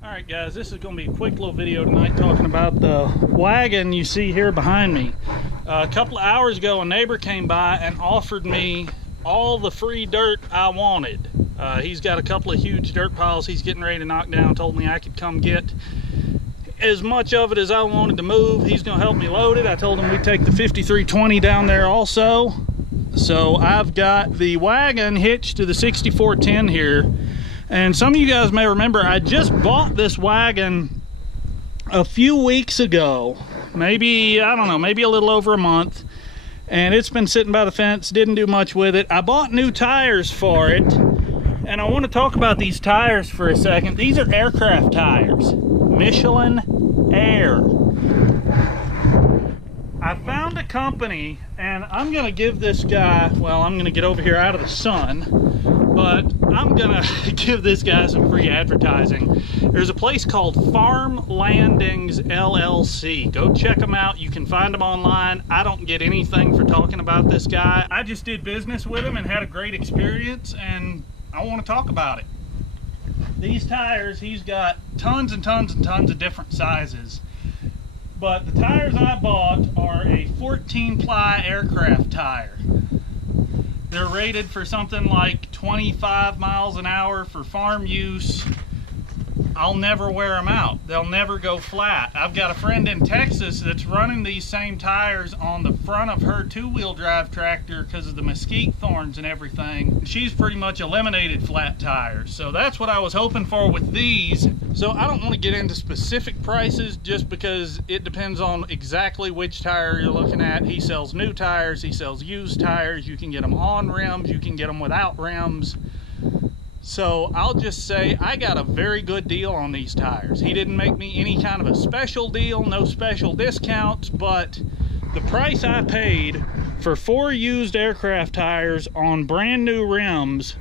Alright guys, this is going to be a quick little video tonight talking about the wagon you see here behind me. A couple of hours ago a neighbor came by and offered me all the free dirt I wanted. He's got a couple of huge dirt piles he's getting ready to knock down, told me I could come get as much of it as I wanted to move. He's going to help me load it. I told him we'd take the 5320 down there also. So I've got the wagon hitched to the 6410 here. And some of you guys may remember I just bought this wagon a few weeks ago, maybe, I don't know, maybe a little over a month, and it's been sitting by the fence, didn't do much with it. I bought new tires for it, and I want to talk about these tires for a second. These are aircraft tires, Michelin Air. I found a company, and I'm going to give this guy, well, I'm going to get over here out of the sun, but I'm gonna give this guy some free advertising. There's a place called Farm Landings LLC. Go check them out. You can find them online. I don't get anything for talking about this guy. I just did business with him and had a great experience, and I want to talk about it. These tires, he's got tons and tons and tons of different sizes, but the tires I bought are a 14-ply aircraft tire. They're rated for something like 25 miles an hour for farm use. I'll never wear them out. They'll never go flat. I've got a friend in Texas that's running these same tires on the front of her two-wheel drive tractor because of the mesquite thorns and everything. She's pretty much eliminated flat tires. So that's what I was hoping for with these. So I don't want to get into specific prices just because it depends on exactly which tire you're looking at. He sells new tires, he sells used tires. You can get them on rims, you can get them without rims. So I'll just say I got a very good deal on these tires. He didn't make me any kind of a special deal, no special discounts, but the price I paid for 4 used aircraft tires on brand new rims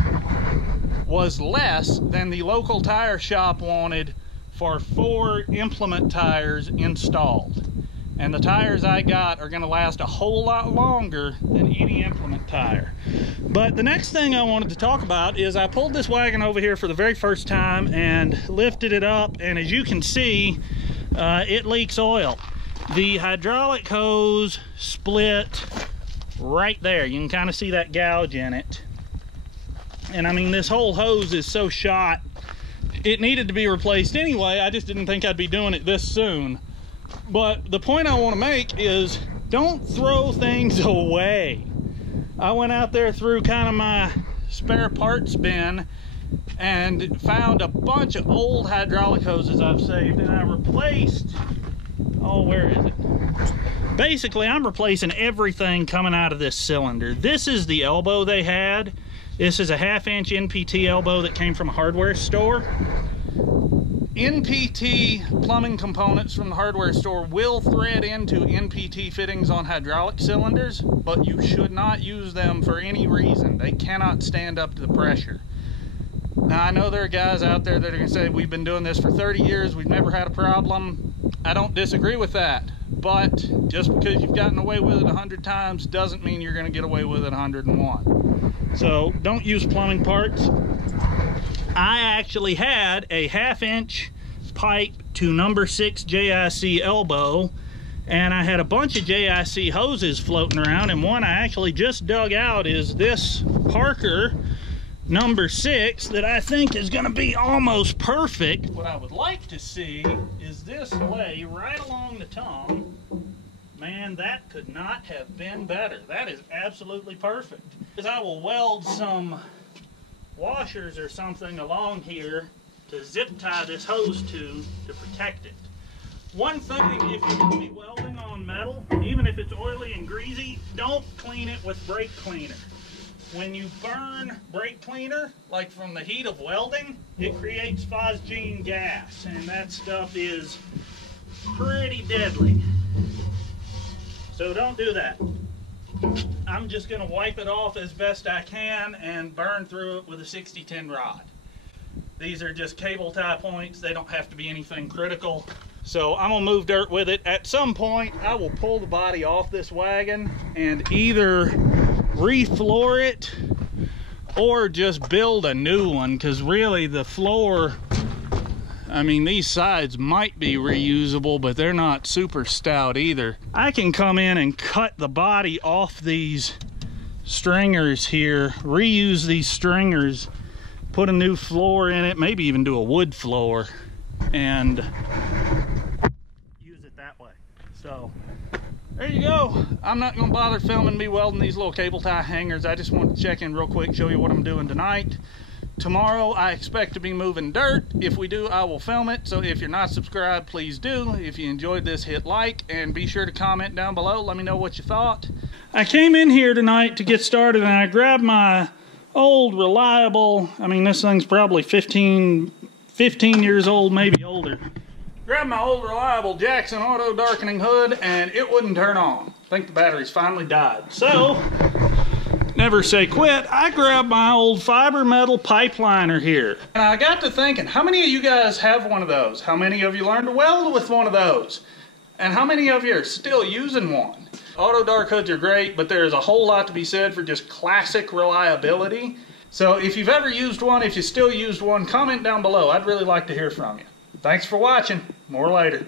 was less than the local tire shop wanted for 4 implement tires installed. And the tires I got are going to last a whole lot longer than any implement tire. But the next thing I wanted to talk about is I pulled this wagon over here for the very first time and lifted it up, and as you can see, it leaks oil. The hydraulic hose split right there. You can kind of see that gouge in it. And I mean, this whole hose is so shot, it needed to be replaced anyway. I just didn't think I'd be doing it this soon. But the point I want to make is don't throw things away. I went out there through kind of my spare parts bin and found a bunch of old hydraulic hoses I've saved, and I replaced, oh, where is it? Basically, I'm replacing everything coming out of this cylinder. This is the elbow they had. This is a 1/2-inch NPT elbow that came from a hardware store. NPT plumbing components from the hardware store will thread into NPT fittings on hydraulic cylinders, but you should not use them for any reason. They cannot stand up to the pressure. Now, I know there are guys out there that are going to say, we've been doing this for 30 years, we've never had a problem. I don't disagree with that, but just because you've gotten away with it 100 times doesn't mean you're going to get away with it 101. So don't use plumbing parts. I actually had a 1/2-inch pipe to number 6 JIC elbow, and I had a bunch of JIC hoses floating around, and one I actually just dug out is this Parker number 6 that I think is going to be almost perfect. What I would like to see is this lay right along the tongue. Man, that could not have been better. That is absolutely perfect. Because I will weld some washers or something along here to zip tie this hose to protect it. One thing, if you're going to be welding on metal, even if it's oily and greasy, don't clean it with brake cleaner. When you burn brake cleaner, like from the heat of welding, it creates phosgene gas, and that stuff is pretty deadly. So don't do that. I'm just going to wipe it off as best I can and burn through it with a 60-10 rod. These are just cable tie points. They don't have to be anything critical. So I'm going to move dirt with it. At some point, I will pull the body off this wagon and either re-floor it or just build a new one, because really the floor, I mean, these sides might be reusable, but they're not super stout either. I can come in and cut the body off these stringers here, reuse these stringers, put a new floor in it, maybe even do a wood floor, and use it that way. So there you go. I'm not going to bother filming me welding these little cable tie hangers. I just wanted to check in real quick, show you what I'm doing tonight. Tomorrow I expect to be moving dirt. If we do, I will film it. So if you're not subscribed, please do. If you enjoyed this, hit like, and be sure to comment down below. Let me know what you thought. I came in here tonight to get started, and I grabbed my old reliable, I mean, this thing's probably 15 years old, maybe older. Grabbed my old reliable Jackson auto darkening hood, and it wouldn't turn on. I think the battery's finally died. So, never say quit. I grabbed my old fiber metal pipe liner here. And I got to thinking, how many of you guys have one of those? How many of you learned to weld with one of those? And how many of you are still using one? Auto dark hoods are great, but there's a whole lot to be said for just classic reliability. So if you've ever used one, if you still used one, comment down below. I'd really like to hear from you. Thanks for watching. More later.